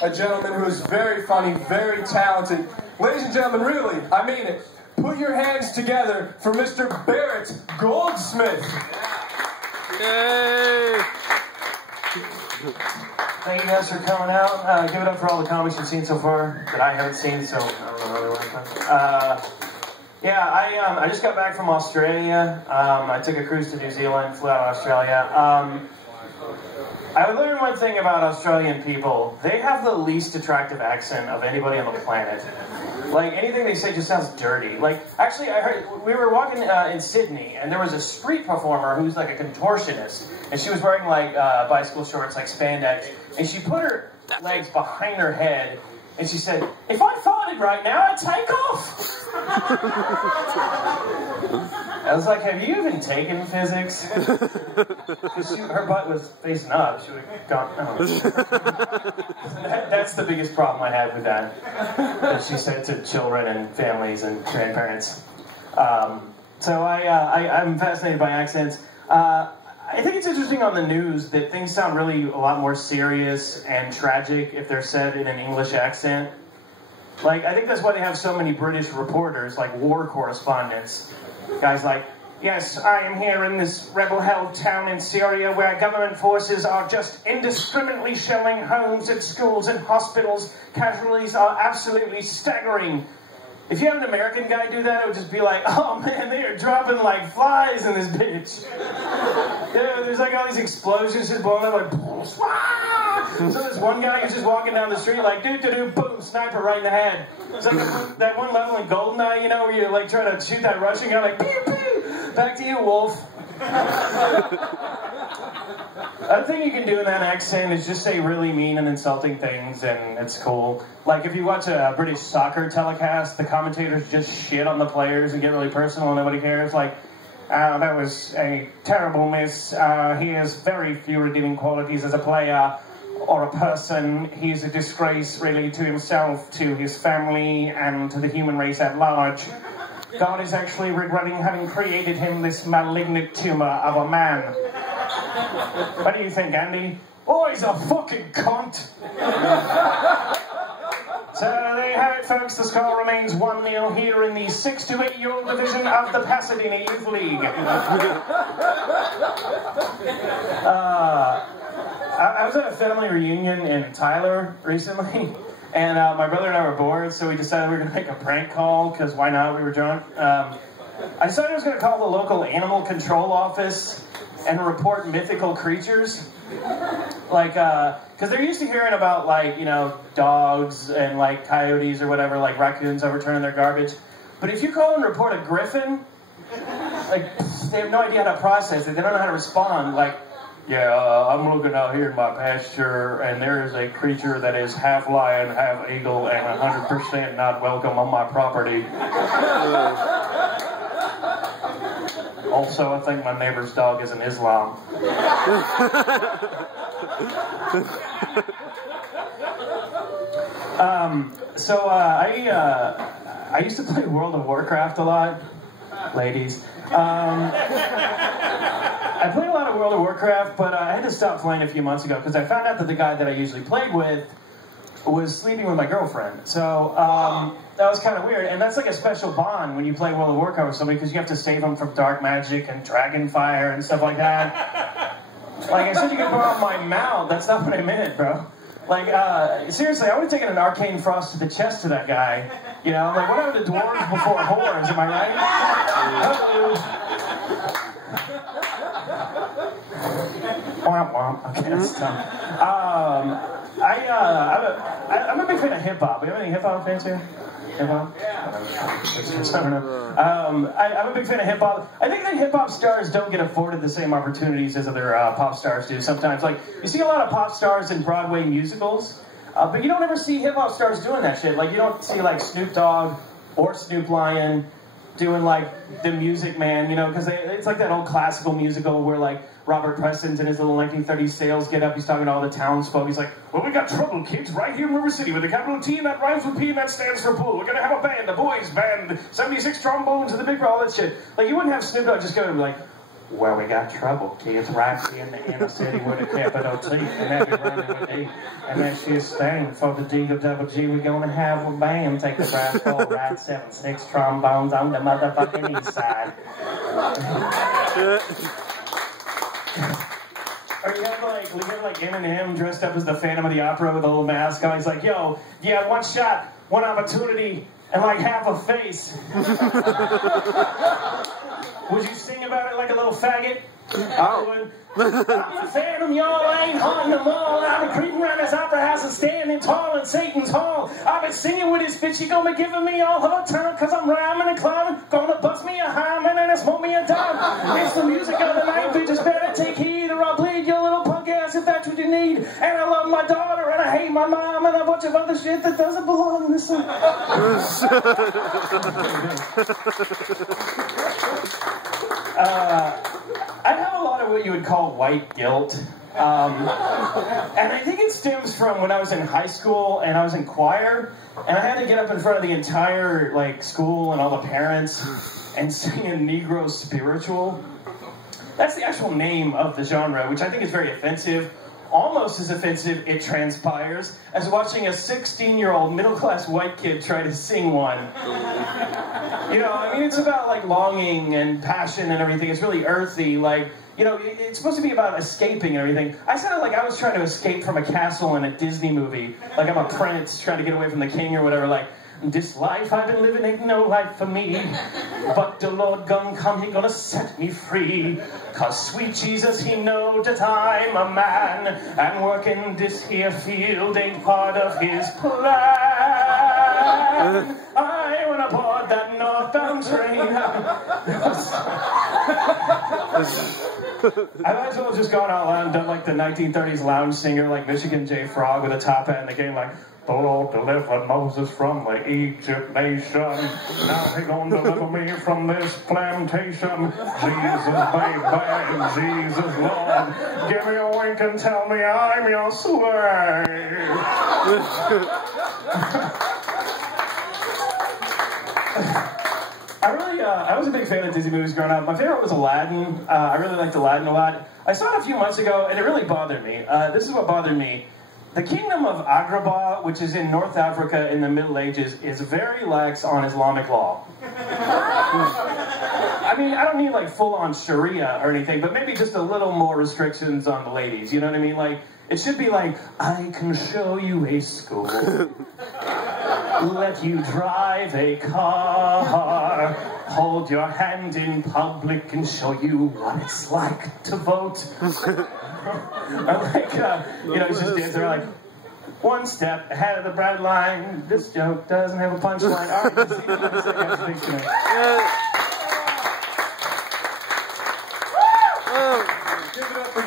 a gentleman who is very funny, very talented. Ladies and gentlemen, really, I mean it. Put your hands together for Mr. Barrett Goldsmith. Yay! Thank you guys for coming out. Give it up for all the comics you've seen so far that I haven't seen, so I don't know really like that. Yeah, I just got back from Australia. I took a cruise to New Zealand, flew out of Australia. I would learn one thing about Australian people. They have the least attractive accent of anybody on the planet. Like, anything they say just sounds dirty. Like, actually, I heard, we were walking in Sydney, and there was a street performer who's like a contortionist, and she was wearing like bicycle shorts, like spandex, and she put her legs behind her head, and she said, "If I farted right now, I'd take off." I was like, have you even taken physics? Because her butt was facing up. She would have gone, oh. That's the biggest problem I had with that she said to children and families and grandparents. So I'm fascinated by accents. I think it's interesting on the news that things sound really a lot more serious and tragic if they're said in an English accent. Like, I think that's why they have so many British reporters, like war correspondents. Guys like, "Yes, I am here in this rebel-held town in Syria where government forces are just indiscriminately shelling homes and schools and hospitals. Casualties are absolutely staggering." If you have an American guy do that, it would just be like, "Oh man, they are dropping like flies in this bitch." Yeah, there's like all these explosions just blowing up like, so this one guy is just walking down the street like, doo-doo-doo, boom, sniper right in the head. It's like that one level in Goldeneye, you know, where you're like trying to shoot that Russian guy like, pew, pew. Back to you, Wolf. Other thing you can do in that accent is just say really mean and insulting things, and it's cool. Like, if you watch a British soccer telecast, the commentators just shit on the players and get really personal and nobody cares. Like, that was a terrible miss. He has very few redeeming qualities as a player or a person. He's a disgrace, really, to himself, to his family, and to the human race at large. God is actually regretting having created him this malignant tumor of a man. What do you think, Andy? Oh, he's a fucking cunt. So there you have it, folks. The score remains 1-0 here in the 6 to 8-year-old division of the Pasadena Youth League. I was at a family reunion in Tyler recently, and my brother and I were bored, so we decided we were going to make a prank call, because why not? We were drunk. I decided I was going to call the local animal control office and report mythical creatures. Like, because they're used to hearing about, like, you know, dogs and, like, coyotes or whatever, like raccoons overturning their garbage. But if you call and report a griffin, like, they have no idea how to process it. They don't know how to respond. Like, yeah, I'm looking out here in my pasture, and there is a creature that is half lion, half eagle, and 100% not welcome on my property. Also, I think my neighbor's dog is an Islam. I used to play World of Warcraft a lot, ladies. I played a lot of World of Warcraft, but I had to stop playing a few months ago because I found out that the guy that I usually played with was sleeping with my girlfriend. So that was kind of weird, and that's like a special bond when you play World of Warcraft with somebody, because you have to save them from dark magic and dragon fire and stuff like that. Like, I said you could borrow my mouth. That's not what I meant, bro. Like, seriously, I would have taken an arcane frost to the chest to that guy. You know, like, what are the dwarves before whores, am I right? Okay, that's dumb. I'm a big fan of hip-hop. We have any hip-hop fans here? Hip-hop? I don't know. I'm a big fan of hip-hop. I think that hip-hop stars don't get afforded the same opportunities as other pop stars do sometimes. Like, you see a lot of pop stars in Broadway musicals, but you don't ever see hip-hop stars doing that shit. Like, you don't see, like, Snoop Dogg or Snoop Lion doing, like, The Music Man, you know, because it's like that old classical musical where, like, Robert Preston's in his little 1930s sales get-up. He's talking to all the townsfolk. He's like, well, we got trouble, kids, right here in River City with a capital T, and that rhymes with P, and that stands for pool. We're going to have a band, the boys band, 76 trombones, and the big, all that shit. Like, you wouldn't have Snoop Dogg just go and be like, Well, we got trouble, kids, right in the inner city with a capital T, and that be running with E. And then she's standing for the D to double G. We're gonna have a band, take the brass ball, ride 7/6 trombones on the motherfucking east side. Or you have like Eminem dressed up as the Phantom of the Opera with a little mask on. He's like, yo, you had one shot, one opportunity, and like half a face. Would you sing about it like a little faggot? Oh. I'm the Phantom, y'all ain't haunting them all. I've been creeping around this opera house and standing tall in Satan's hall. I've been singing with this bitch, she gonna be giving me all her time, cause I'm rhyming and climbing, gonna bust me a hymen and smoke me a dime. It's the music of the night, bitches better take heed or I'll bleed your little punk ass if that's what you need. And I love my daughter and I hate my mom and a bunch of other shit that doesn't belong in this song. I have a lot of what you would call white guilt. And I think it stems from when I was in high school and I was in choir, and I had to get up in front of the entire school and all the parents and sing a Negro spiritual. That's the actual name of the genre, which I think is very offensive. Almost as offensive, it transpires, as watching a 16-year-old middle-class white kid try to sing one. You know, I mean, it's about longing and passion and everything. It's really earthy, it's supposed to be about escaping and everything. I sounded like I was trying to escape from a castle in a Disney movie. Like I'm a prince trying to get away from the king or whatever, this life I've been living ain't no life for me. But the Lord gonna come, he gonna set me free. Cause sweet Jesus, he know that I'm a man, and working this here field ain't part of his plan. I wanna board that northbound train. I might as well have just gone out loud and done the 1930s lounge singer Michigan J. Frog with a top hat and the game the Lord delivered Moses from the Egypt nation. Now he gonna deliver me from this plantation. Jesus, baby, Jesus, Lord. Give me a wink and tell me I'm your slave. I was a big fan of Disney movies growing up. My favorite was Aladdin. I really liked Aladdin a lot. I saw it a few months ago, and it really bothered me. This is what bothered me. The kingdom of Agrabah, which is in North Africa in the Middle Ages, is very lax on Islamic law. I mean, I don't mean full-on Sharia or anything, but maybe just a little more restrictions on the ladies, you know what I mean? It should be I can show you a school, let you drive a car, hold your hand in public and show you what it's like to vote. Or it's just dance around one step ahead of the bright line. This joke doesn't have a punchline. All right, give it up for